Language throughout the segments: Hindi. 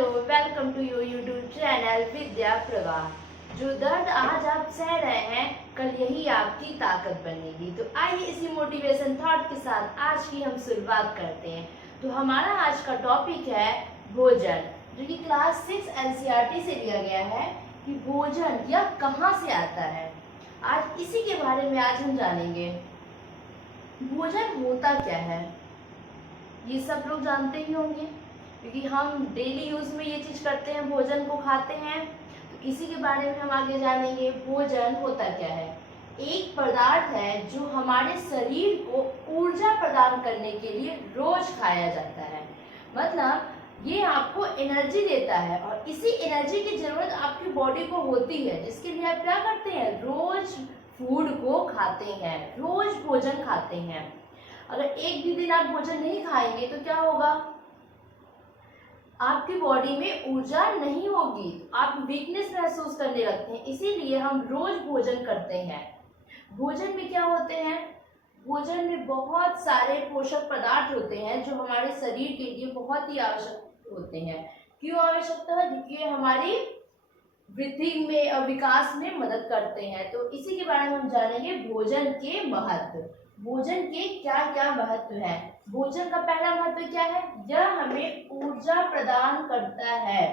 Hello, welcome to your YouTube channel Vidya Pravah. जो दर्द आज आप सह रहे हैं, कल यही आपकी ताकत बनेगी। तो आइए इसी मोटिवेशन थॉट के साथ आज की हम शुरुआत करते हैं। तो हमारा आज का टॉपिक है भोजन, जो कि क्लास 6 एनसीईआरटी से लिया गया है कि भोजन यह कहाँ से आता है। आज इसी के बारे में आज हम जानेंगे। भोजन होता क्या है, ये सब लोग जानते ही होंगे, क्योंकि हम डेली यूज में ये चीज करते हैं, भोजन को खाते हैं। तो इसी के बारे में हम आगे जानेंगे। भोजन होता क्या है? एक पदार्थ है जो हमारे शरीर को ऊर्जा प्रदान करने के लिए रोज खाया जाता है। मतलब ये आपको एनर्जी देता है और इसी एनर्जी की जरूरत आपकी बॉडी को होती है, जिसके लिए आप क्या करते हैं, रोज फूड को खाते हैं, रोज भोजन खाते हैं। अगर एक भी दिन आप भोजन नहीं खाएंगे तो क्या होगा, आपकी बॉडी में ऊर्जा नहीं होगी, आप वीकनेस महसूस करने लगते हैं। इसीलिए हम रोज भोजन करते हैं। भोजन में क्या होते हैं, भोजन में बहुत सारे पोषक पदार्थ होते हैं जो हमारे शरीर के लिए बहुत ही आवश्यक होते हैं। क्यों आवश्यकता है? क्योंकि ये हमारी वृद्धि में और विकास में मदद करते हैं। तो इसी के बारे में हम जानेंगे, भोजन के महत्व। भोजन के क्या क्या महत्व है। भोजन का पहला महत्व क्या है? यह हमें ऊर्जा प्रदान करता है।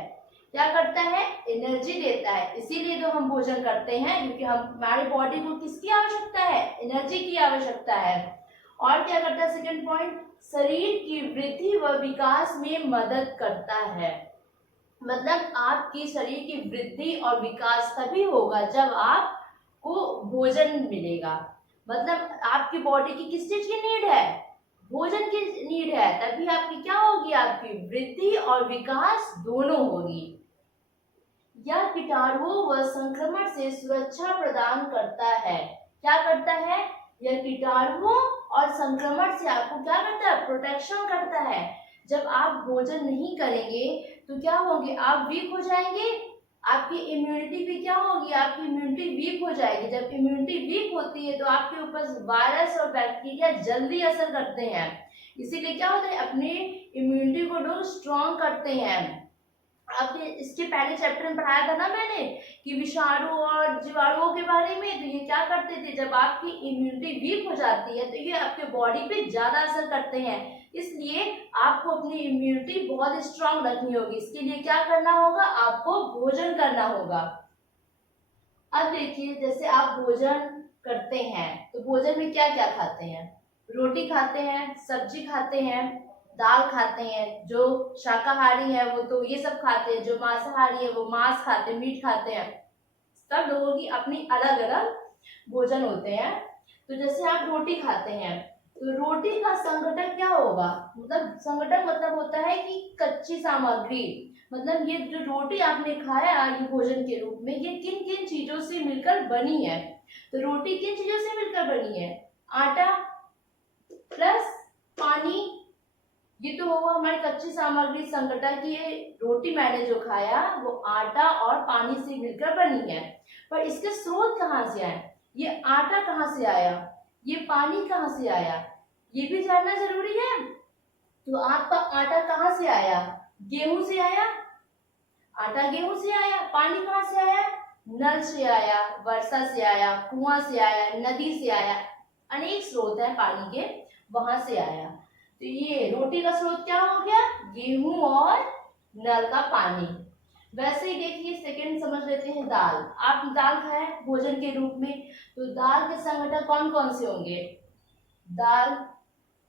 क्या करता है? एनर्जी देता है। इसीलिए तो हम भोजन करते हैं, क्योंकि हमारी बॉडी को किसकी आवश्यकता है? एनर्जी की आवश्यकता है। और क्या करता है? सेकंड पॉइंट, शरीर की वृद्धि व विकास में मदद करता है। मतलब आपकी शरीर की वृद्धि और विकास तभी होगा जब आपको भोजन मिलेगा। मतलब आपकी बॉडी की किस चीज की नीड है? भोजन की नीड है, तभी आपकी क्या होगी, आपकी वृद्धि और विकास दोनों होगी। यह कीटाणुओं व संक्रमण से सुरक्षा प्रदान करता है। क्या करता है? यह कीटाणुओं और संक्रमण से आपको क्या करता है? प्रोटेक्शन करता है। जब आप भोजन नहीं करेंगे तो क्या होंगे, आप वीक हो जाएंगे। आपकी इम्यूनिटी भी क्या होगी, आपकी इम्यूनिटी वीक हो जाएगी। जब इम्यूनिटी वीक होती है तो आपके ऊपर वायरस और बैक्टीरिया जल्दी असर करते हैं। इसीलिए क्या होता है, अपनी इम्यूनिटी को लोग स्ट्रॉन्ग करते हैं। आपने इसके पहले चैप्टर में पढ़ाया था ना मैंने, कि विषाणु और जीवाणुओं के बारे में। तो ये क्या करते थे, जब आपकी इम्यूनिटी वीक हो जाती है तो ये आपके बॉडी पे ज्यादा असर करते हैं। इसलिए आपको अपनी इम्यूनिटी बहुत स्ट्रांग रखनी होगी। इसके लिए क्या करना होगा, आपको भोजन करना होगा। अब देखिए, जैसे आप भोजन करते हैं तो भोजन में क्या क्या खाते हैं? रोटी खाते हैं, सब्जी खाते हैं, दाल खाते हैं। जो शाकाहारी है वो तो ये सब खाते हैं, जो मांसाहारी है वो मांस खाते हैं, मीट खाते हैं। सब लोगों की अपनी अलग अलग भोजन होते हैं। तो जैसे आप रोटी खाते हैं तो रोटी का संघटक क्या होगा, मतलब संघटक मतलब होता है कि कच्ची सामग्री। मतलब ये जो रोटी आपने खाया ये भोजन के रूप में, ये किन किन चीजों से मिलकर बनी है। तो रोटी किन चीजों से मिलकर बनी है? आटा प्लस पानी, ये तो होगा हमारी कच्ची सामग्री संघटक। ये रोटी मैंने जो खाया वो आटा और पानी से मिलकर बनी है। पर इसके स्रोत कहाँ से आए? ये आटा कहाँ से आया, ये पानी कहाँ से आया, ये भी जानना जरूरी है। तो आपका आटा कहाँ से आया? गेहूं से आया। आटा गेहूं से आया। पानी कहाँ से आया? नल से आया, वर्षा से आया, कुआं से आया, नदी से आया। अनेक स्रोत है पानी के, वहां से आया। तो ये रोटी का स्रोत क्या हो गया? गेहूं और नल का पानी। वैसे ही देखिए, सेकंड समझ लेते हैं, दाल। आप दाल खाए भोजन के रूप में, तो दाल के संघटक कौन कौन से होंगे? दाल,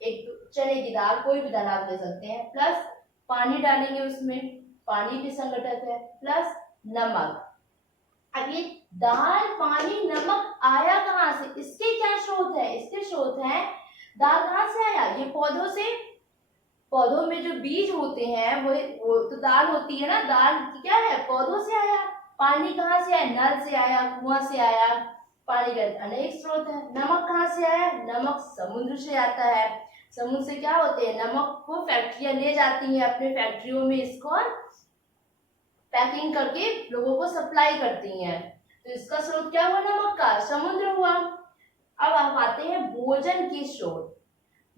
एक चने की दाल, कोई भी दाल आप ले सकते हैं, प्लस पानी डालेंगे उसमें, पानी भी संघटक है, प्लस नमक। अब ये दाल, पानी, नमक आया कहाँ से? इसके क्या स्रोत है? इसके स्रोत है, दाल कहाँ से आया? ये पौधों से। पौधों में जो बीज होते हैं वो तो दाल होती है ना, दाल क्या है? पौधों से आया। पानी कहाँ से आया? नल से आया, कुआं से आया। पानी का अनेक स्रोत है। नमक कहाँ से आया? नमक समुद्र से आता है। समुद्र से क्या होते हैं, नमक को फैक्ट्रियां ले जाती हैं अपने फैक्ट्रियों में, इसको पैकिंग करके लोगों को सप्लाई करती हैं। तो इसका स्रोत क्या हुआ? नमक का, समुद्र हुआ। अब आप आते हैं भोजन के स्रोत।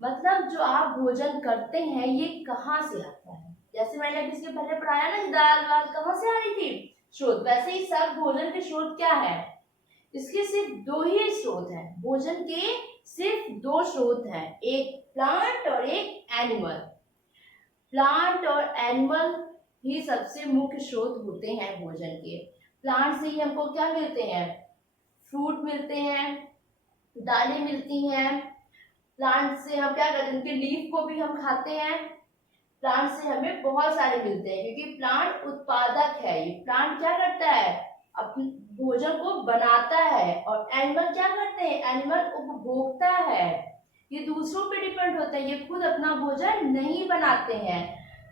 मतलब जो आप भोजन करते हैं ये कहाँ से आता है? जैसे मैंने अभी इसके पहले पढ़ाया ना कि दाल वाल कहाँ से आ रही थी, स्रोत, वैसे ही सब भोजन के स्रोत क्या है, इसके सिर्फ दो ही स्रोत हैं, भोजन के सिर्फ दो स्रोत हैं, एक प्लांट और एक एनिमल। प्लांट और एनिमल ही सबसे मुख्य स्रोत होते हैं भोजन के। प्लांट से ही हमको क्या मिलते हैं, फ्रूट मिलते हैं, दालें मिलती हैं। प्लांट से हम क्या करते हैं, उनके लीफ को भी हम खाते हैं। प्लांट से हमें बहुत सारे मिलते हैं क्योंकि प्लांट उत्पादक है। ये प्लांट क्या करता है, अपने भोजन को बनाता है। और एनिमल क्या करते हैं, एनिमल उपभोक्ता है, ये दूसरों पे डिपेंड होते हैं, ये खुद अपना भोजन नहीं बनाते हैं।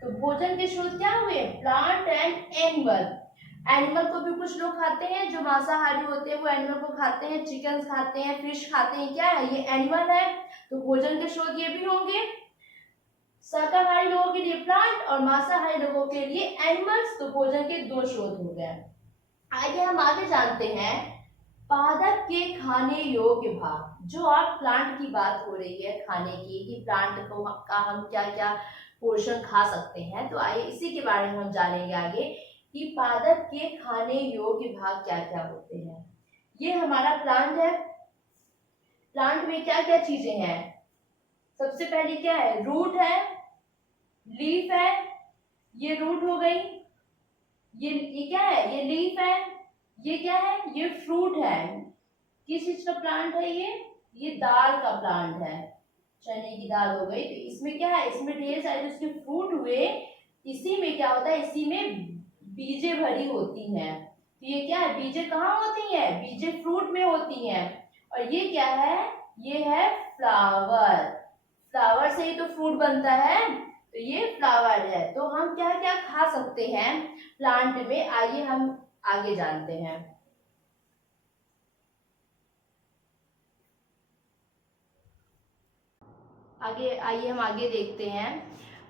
तो भोजन के स्रोत क्या हुए, प्लांट एंड एनिमल। एनिमल को भी कुछ लोग खाते हैं जो मांसाहारी होते हैं, वो एनिमल को खाते हैं, चिकन खाते हैं, फिश खाते हैं, क्या है ये एनिमल है। तो भोजन के स्रोत ये भी होंगे, शाकाहारी लोगों के लिए प्लांट और मांसाहारी लोगों के लिए एनिमल्स। तो भोजन के दो स्रोत हो गए। आइए हम आगे जानते हैं पादप के खाने योग्य भाग। जो आप प्लांट की बात हो रही है खाने की, कि प्लांट को का हम क्या क्या पोषण खा सकते हैं, तो आइए इसी के बारे में हम जानेंगे आगे कि पादप के खाने योग्य भाग क्या क्या होते हैं। ये हमारा प्लांट है। प्लांट में क्या क्या चीजें हैं, सबसे पहले क्या है, रूट है, लीफ है, ये रूट हो गई, ये क्या है, ये लीफ है, ये क्या है, ये फ्रूट है। किस चीज का प्लांट है ये दाल का प्लांट है, चने की दाल हो गई। तो इसमें क्या है, इसमें ढेर सारे उसके फ्रूट हुए, इसी में क्या होता है, इसी में बीजें भरी होती हैं। तो ये क्या है, बीजें कहाँ होती हैं, बीजें फ्रूट में होती हैं। और ये क्या है, ये है फ्लावर। फ्लावर से ही तो फ्रूट बनता है, तो ये फ्लावर है। तो हम क्या क्या खा सकते हैं प्लांट में, आइए हम आगे जानते हैं। आगे आइए हम आगे देखते हैं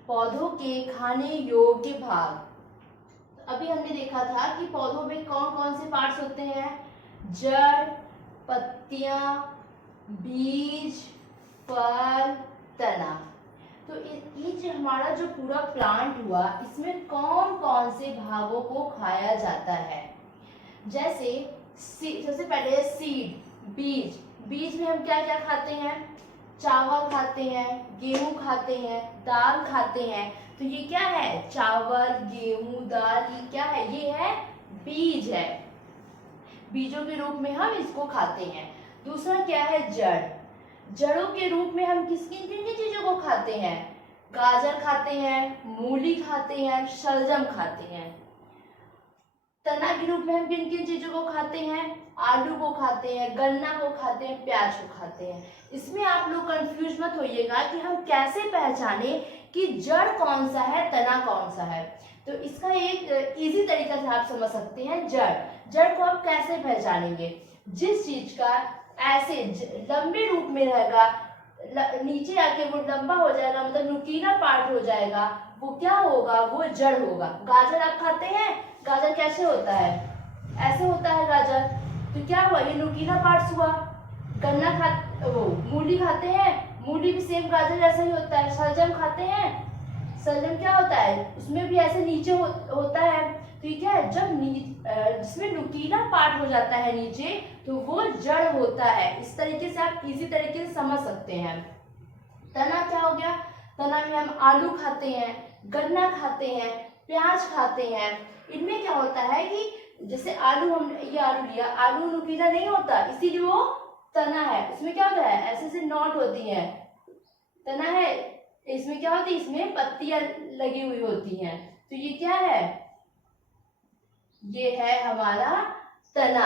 पौधों के खाने योग्य भाग। अभी हमने देखा था कि पौधों में कौन कौन से पार्ट्स होते हैं, जड़, पत्तियां, बीज, फल, तना। तो ये जो हमारा जो पूरा प्लांट हुआ, इसमें कौन कौन से भागों को खाया जाता है। जैसे सबसे पहले सीड, बीज। बीज में हम क्या क्या खाते हैं, चावल खाते हैं, गेहूं खाते हैं, दाल खाते हैं। तो ये क्या है, चावल, गेहूं, दाल, ये क्या है, ये है बीज है। बीजों के रूप में हम इसको खाते हैं। दूसरा क्या है, जड़। जड़ों के रूप में हम किन किन चीजों को खाते हैं, गाजर खाते हैं, मूली खाते हैं, शलजम खाते हैं। तना के रूप में हम किन किन चीजों को खाते हैं, आलू को खाते हैं, गन्ना को खाते हैं, प्याज को खाते हैं। इसमें आप लोग कंफ्यूज मत होइएगा कि हम कैसे पहचाने कि जड़ कौन सा है, तना कौन सा है। तो इसका एक इजी तरीका से आप समझ सकते हैं, जड़ को आप कैसे पहचानेंगे, जिस चीज का ऐसे लंबे रूप में रहेगा, नीचे आके वो लंबा हो जाएगा, मतलब नुकीला पार्ट हो जाएगा, वो क्या होगा, वो जड़ होगा। गाजर आप खाते हैं, गाजर कैसे होता है, ऐसे होता है गाजर, तो क्या हुआ, ये नुकीला पार्ट हुआ। गन्ना वो मूली खाते हैं, मूली भी सेम गाजर जैसा ही होता है। शलजम खाते हैं, शलजम क्या होता है, उसमें भी ऐसे नीचे होता है। तो ये क्या है, जब जिसमें नुकीला पार्ट हो जाता है नीचे, तो वो जड़ होता है। इस तरीके से आप इसी तरीके से समझ सकते हैं। तना क्या हो गया, तना में हम आलू खाते हैं, गन्ना खाते हैं, प्याज खाते हैं। इनमें क्या होता है कि जैसे आलू, हम ये आलू लिया, आलू नुकीला नहीं होता, इसीलिए वो तना है। इसमें क्या होता है, ऐसे ऐसे नॉट होती है, तना है। इसमें क्या होती है, इसमें पत्तियां लगी हुई होती हैं। तो ये क्या है, ये है हमारा तना।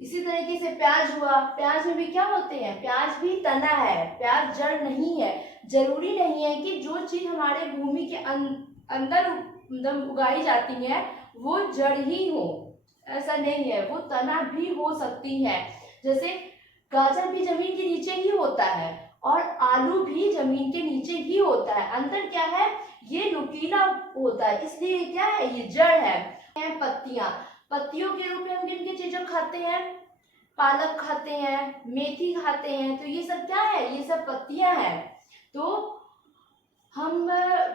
इसी तरीके से प्याज हुआ, प्याज में भी क्या होते हैं, प्याज भी तना है, प्याज जड़ नहीं है। जरूरी नहीं है कि जो चीज हमारे भूमि के अंदर उगाई जाती है वो जड़ ही हो, ऐसा नहीं है, वो तना भी हो सकती है। जैसे गाजर भी जमीन के नीचे ही होता है और आलू भी जमीन के नीचे ही होता है। अंतर क्या है, ये नुकीला होता है, इसलिए क्या है, ये जड़ है। पत्तियां, पत्तियों के रूप में हम किन किन चीजों खाते हैं, पालक खाते हैं, मेथी खाते हैं। तो ये सब क्या है, ये सब पत्तियां हैं। तो हम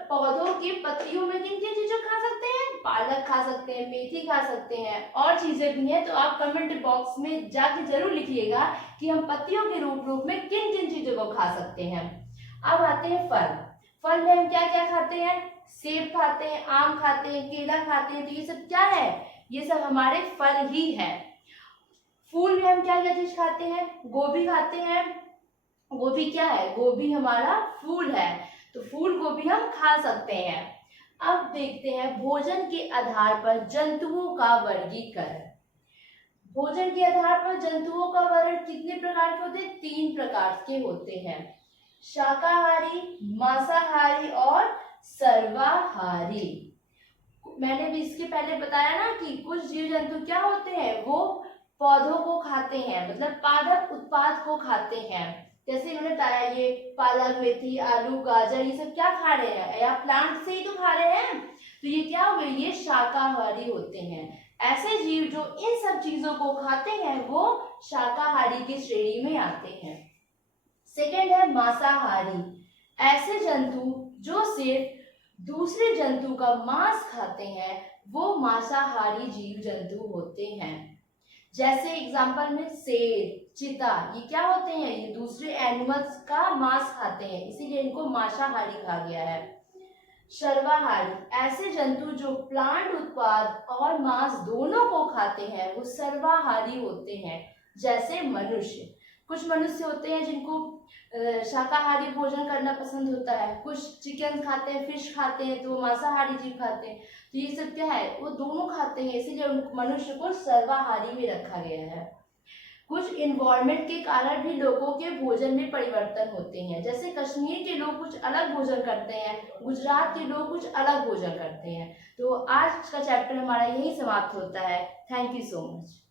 पौधों की पत्तियों में किन किन चीजों खा सकते हैं? पालक खा सकते हैं, मेथी खा सकते हैं, और चीजें भी हैं। तो आप कमेंट बॉक्स में जाके जरूर लिखिएगा कि हम पत्तियों के रूप में किन किन चीजों को खा सकते हैं। अब आते हैं फल। फल में हम क्या क्या खाते हैं? सेब खाते हैं, आम खाते हैं, केला खाते हैं। तो ये सब क्या है? ये सब हमारे फल ही है। फूल में हम क्या क्या चीज खाते हैं? गोभी खाते हैं। गोभी क्या है? गोभी हमारा फूल है, तो फूल गोभी हम खा सकते हैं। अब देखते हैं भोजन के आधार पर जंतुओं का वर्गीकरण। भोजन के आधार पर जंतुओं का वर्णन कितने प्रकार के होते हैं? 3 प्रकार के होते हैं, शाकाहारी, मांसाहारी और सर्वाहारी। मैंने भी इसके पहले बताया ना कि कुछ जीव जंतु क्या होते हैं, वो पौधों को खाते हैं, मतलब पादप उत्पाद को खाते हैं। जैसे मैंने बताया, ये पालक, मेथी, आलू, गाजर, ये सब क्या खा रहे हैं? या प्लांट से ही तो खा रहे हैं। तो ये क्या हुए? ये शाकाहारी होते हैं। ऐसे जीव जो इन सब चीजों को खाते हैं वो शाकाहारी की श्रेणी में आते हैं। सेकंड है मांसाहारी। ऐसे जंतु जो सिर्फ दूसरे जंतु का मांस खाते हैं वो मांसाहारी जीव जंतु होते हैं। जैसे एग्जांपल में शेर, चीता, ये क्या होते हैं? ये दूसरे एनिमल्स का मांस खाते हैं, इसीलिए इनको मांसाहारी कहा गया है। सर्वाहारी, ऐसे जंतु जो प्लांट उत्पाद और मांस दोनों को खाते हैं वो सर्वाहारी होते हैं। जैसे मनुष्य, कुछ मनुष्य होते हैं जिनको शाकाहारी भोजन करना पसंद होता है, कुछ चिकन खाते हैं, फिश खाते हैं, तो वो मांसाहारी जीव खाते हैं। तो ये सब क्या है? वो दोनों खाते हैं, इसीलिए मनुष्य को सर्वाहारी में रखा गया है। कुछ इन्वायरमेंट के कारण भी लोगों के भोजन में परिवर्तन होते हैं। जैसे कश्मीर के लोग कुछ अलग भोजन करते हैं, गुजरात के लोग कुछ अलग भोजन करते हैं। तो आज का चैप्टर हमारा यही समाप्त होता है। Thank you so much.